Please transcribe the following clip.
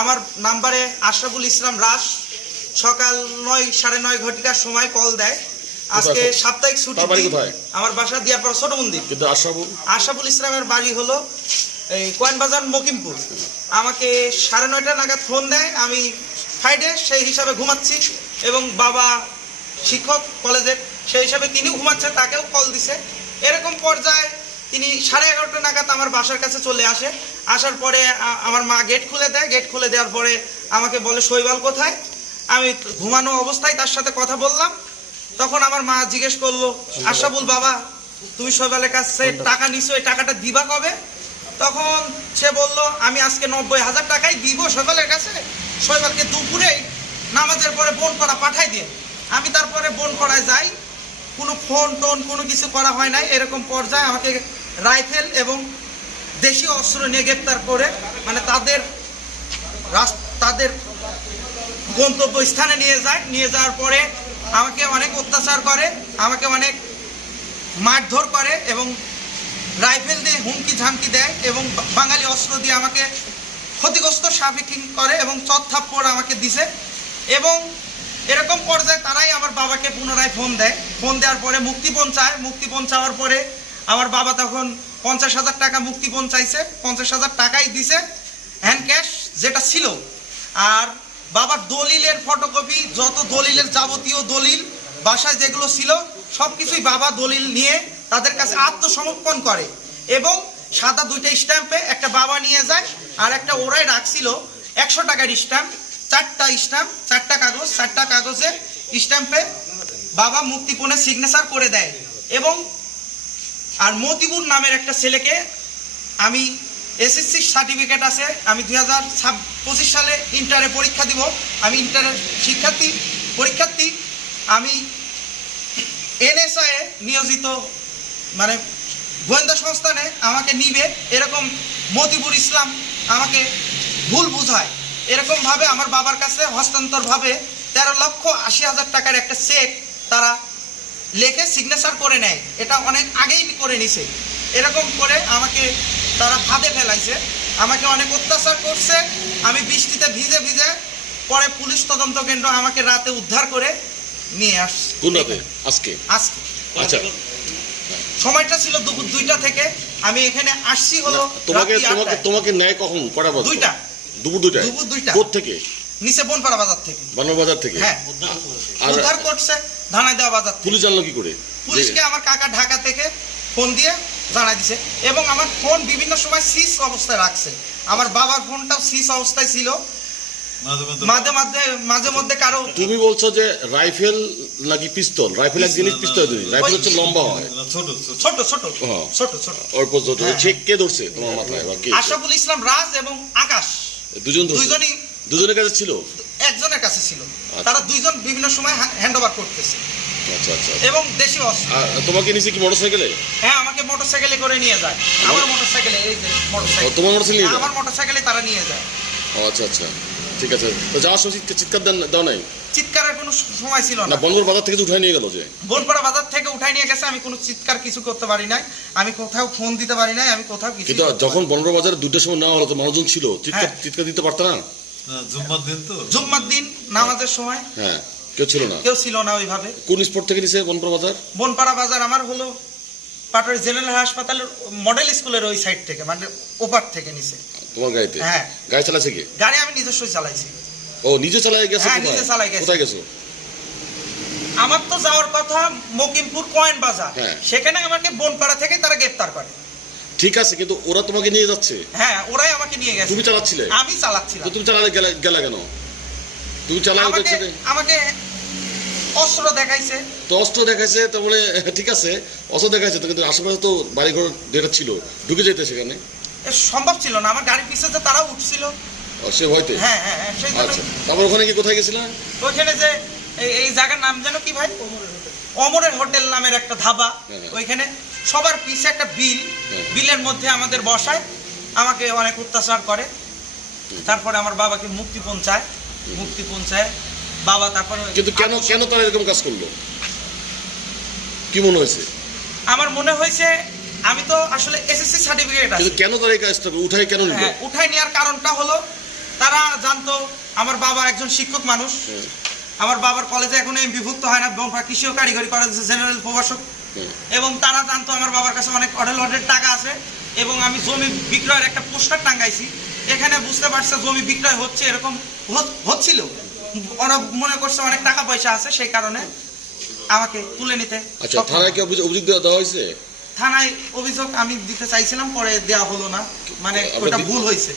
আমার নাম্বারে আশরাফুল ইসলাম রাস সকাল নয় সাড়ে নয় ঘটিকার সময় কল দেয়। আজকে সাপ্তাহিক ছুটি? আমার বাসা দিয়ার পর ছোট মন্দির। কিন্তু আশরাফুল? আশরাফুল ইসলামের বাড়ি হলো এই কোয়েনবাজার মকিমপুর। আমাকে সাড়ে নয়টা নাগাদ ফোন দেয়। আমি ফ্রাইডে সেই হিসাবে ঘুমাচ্ছি এবং বাবা শিক্ষক কলেজের সেই হিসাবে তিনিও ঘুমাচ্ছে তাকেও কল দিছে। এরকম পর্যায়ে তিনি সাড়ে এগারোটা নাগাদ আমার বাসার কাছে চলে আসে। আসার পরে আমার মা গেট খুলে দেয়। গেট খুলে দেওয়ার পরে আমাকে বলে, শৈবাল কোথায়? আমি ঘুমানো অবস্থায় তার সাথে কথা বললাম। তখন আমার মা জিজ্ঞেস করল আশাবুল বাবা, তুমি শৈবালের কাছে টাকা নিছো, এই টাকাটা দিবা কবে? তখন সে বলল, আমি আজকে নব্বই হাজার টাকাই দিব শৈবালের কাছে। শৈবালকে দুপুরেই নামাজের পরে বোন করা পাঠাই দিয়ে আমি তারপরে বোন করায় যাই। কোনো ফোন টোন কোনো কিছু করা হয় নাই। এরকম পর্যায়ে আমাকে রাইফেল এবং দেশি অস্ত্র নিয়ে গ্রেপ্তার করে মানে তাদের তাদের গন্তব্য স্থানে নিয়ে যায়, নিয়ে যাওয়ার পরে আমাকে অনেক অত্যাচার করে, আমাকে অনেক মারধর করে এবং রাইফেল দিয়ে হুমকি ঝামকি দেয় এবং বাঙালি অস্ত্র দিয়ে আমাকে ক্ষতিগ্রস্ত সাফিকিং করে এবং চত্থাপ্পড় আমাকে দিছে এবং এরকম পর্যায়ে তারাই আমার বাবাকে পুনরায় ফোন দেয়। ফোন দেওয়ার পরে মুক্তিপণ চায়, মুক্তিপণ চাওয়ার পরে আমার বাবা তখন পঞ্চাশ হাজার টাকা মুক্তিপণ চাইছে, পঞ্চাশ হাজার টাকাই দিছে হ্যান্ড ক্যাশ যেটা ছিল। আর বাবার দলিলের ফটোকপি যত দলিলের যাবতীয় দলিল, বাসায় যেগুলো ছিল সব কিছুই বাবা দলিল নিয়ে তাদের কাছে আত্মসমর্পণ করে। এবং সাদা দুইটা স্ট্যাম্পে একটা বাবা নিয়ে যায়, আর একটা ওরাই রাখছিল একশো টাকার স্ট্যাম্প চারটা স্ট্যাম্প চারটা কাগজ, চারটা কাগজে স্ট্যাম্পে বাবা মুক্তিপণে সিগনেচার করে দেয়। এবং আর মতিবুর নামের একটা ছেলেকে আমি এসএসসি সার্টিফিকেট আছে, আমি দুই হাজার পঁচিশ সালে ইন্টারে পরীক্ষা দিব। আমি ইন্টারের শিক্ষার্থী, পরীক্ষার্থী। আমি এনএসআই নিয়োজিত মানে গোয়েন্দা সংস্থানে আমাকে নিবে। এরকম মতিবুর ইসলাম আমাকে ভুল বুঝায়। এরকমভাবে আমার বাবার কাছে হস্তান্তরভাবে তেরো লক্ষ আশি হাজার টাকার একটা চেক তারা লেখে সিগনেচার করে নেয়। এটা অনেক আগেই করে নিছে। এরকম করে আমাকে তারা ফাঁদে ফেলাইছে। আমাকে অনেক অত্যাচার করছে। আমি বৃষ্টিতে ভিজে ভিজে পরে পুলিশ তদন্ত কেন্দ্র আমাকে রাতে উদ্ধার করে নিয়ে আসছে আজকে? আজকে। আচ্ছা। সময়টা ছিল দুপুর দুইটা থেকে। আমি এখানে আসছি হলো তোমাকে তোমাকে। তোমাকে নেয় কখন? বাজে? দুইটা। দুপুর দুইটা দুপুর দুইটা। কোথ থেকে নিচে বনপাড়া বাজার থেকে। বাজার থেকে? হ্যাঁ। উদ্ধার করছে ধানাই দেওয়া বাজার থেকে। পুলিশ জানলো কি করে? পুলিশকে আমার কাকা ঢাকা থেকে ফোন দিয়ে জানাই দিছে। এবং আমার ফোন বিভিন্ন সময় সিস অবস্থায় রাখছে। আমার বাবার ফোনটাও সিস অবস্থায় ছিল। মাঝে মাঝে মাঝে মধ্যে কারও তুমি বলছো যে রাইফেল নাকি পিস্তল? রাইফেল এক জিনিস পিস্তল রাইফেল। হচ্ছে লম্বা হয়। ছোট ছোট ছোট ছোট হ্যাঁ। ছোট ছোট। অল্প ছোট। হ্যাঁ। সে কে ধরছে তোমার মাথায় আশরাফুল ইসলাম রাজ এবং আকাশ। দুজন ধরছে? দুইজনই দুজনের কাছে ছিল? একজনের কাছে ছিল। আচ্ছা। তারা দুইজন বিভিন্ন সময় হ্যান্ড ওভার করতেছে। আচ্ছা আচ্ছা। এবং দেশি অস্ত্র। তোমাকে নিচে কি মোটরসাইকেলে হ্যাঁ আমাকে মোটরসাইকেলে করে নিয়ে যায়। আমার মোটরসাইকেলে এই যে মোটরসাইকেল তোমার মোটরসাইকেল? আমার মোটরসাইকেলে তারা নিয়ে যায়। ও আচ্ছা আচ্ছা। ঠিক আছে। তো যাওয়ার সময় চিৎকার- দেন দেওয়া নাই? চিৎকারের কোনো সময় ছিল না। বন্ধুর বাজার থেকে যে নিয়ে গেল যে? বোনপাড়া বাজার থেকে উঠাই নিয়ে গেছে। আমি কোনো চিৎকার কিছু করতে পারি নাই। আমি কোথাও ফোন দিতে পারি নাই। আমি কোথাও কিছু যখন বনর বাজারে দুটোর সময় নেওয়া হলো তো মানুষজন ছিল। চিৎকার হ্যাঁ। চিৎকার দিতে পারতো না? জুম্মার দিন তো। জুম্মার দিন নামাজের সময়। হ্যাঁ কেউ ছিল না। কেউ ছিল না ওইভাবে। কোন স্পট থেকে নিছে বনপুর বাজার? বনপাড়া বাজার আমার হলো পাটোয়ারি জেনারেল হাসপাতালের মডেল স্কুলের ওই সাইড থেকে মানে ওপার থেকে নিছে। তোমার গাড়িতে? হ্যাঁ। গাড়ি কে? গাড়ি আমি নিজস্বই চালাইছি। ও নিজে চালাই গেছে হ্যাঁ, নিজে চালাই গেছে। কোথায় গেছো? আমার তো যাওয়ার কথা মকিমপুর কয়েন বাজার। হ্যাঁ। সেখানে আমাকে বনপাড়া থেকে তারা গ্রেফতার করে। ঠিক আছে কিন্তু ওরা তোমাকে নিয়ে যাচ্ছে। হ্যাঁ ওরাই আমাকে নিয়ে গেছে। তুমি চালাচ্ছিলে? আমি চালাচ্ছিলাম। তো তুমি চালালে গেলে কেন? তুমি চালাই ওদের আমাকে আমাকে অস্ত্র দেখাইছে। তো অস্ত্র দেখাইছে তো বলে ঠিক আছে অস্ত্র দেখাইছে তো কিন্তু আশেপাশে তো বাড়িঘর যেটা ছিল ঢুকে যেতে সেখানে। সম্ভব ছিল না আমার গাড়ির পিছনে যে তারা উঠছিল। সে ভয়তে? হ্যাঁ হ্যাঁ হ্যাঁ, সেই আচ্ছা তারপর ওখানে কি কোথায় গেছিলাম ওইখানে যে এই- এই জায়গার নাম যেন কি ভাই? অমরের হোটেল নামের একটা ধাবা। হ্যাঁ, হ্যাঁ। ওইখানে সবার পিছে একটা বিল। বিলের মধ্যে আমাদের বসায় আমাকে অনেক অত্যাচার করে। তারপরে আমার বাবাকে মুক্তি পৌঁছায় মুক্তি পৌঁছায় বাবা তারপরে কিন্তু কেন কেন তারা এরকম কাজ করল? কি মনে হয়েছে? আমার মনে হয়েছে আমি তো আসলে এসএসসি সার্টিফিকেট আছে। কেন তারা এই কাজটা? উঠাই কেন নিল? হ্যাঁ উঠাই নেওয়ার কারণটা হলো তারা জানতো আমার বাবা একজন শিক্ষক মানুষ। আমার বাবার কলেজে এখন এমপিভুক্ত হয় না বম্পা কৃষি ও কারিগরি কলেজে জেনারেল প্রভাষক। এবং তারা জানতো আমার বাবার কাছে অনেক অঢেল অঢেল টাকা আছে এবং আমি জমি বিক্রয়ের একটা পোস্টার টাঙ্গাইছি। এখানে বুঝতে পারছে জমি বিক্রয় হচ্ছে এরকম হচ্ছিল। ওরা মনে করছে অনেক টাকা পয়সা আছে সেই কারণে আমাকে তুলে নিতে আচ্ছা থানায় কি অভিযোগ দেওয়া হয়েছে? থানায় অভিযোগ আমি দিতে চাইছিলাম পরে দেওয়া হলো না। মানে ওটা ভুল হয়েছে।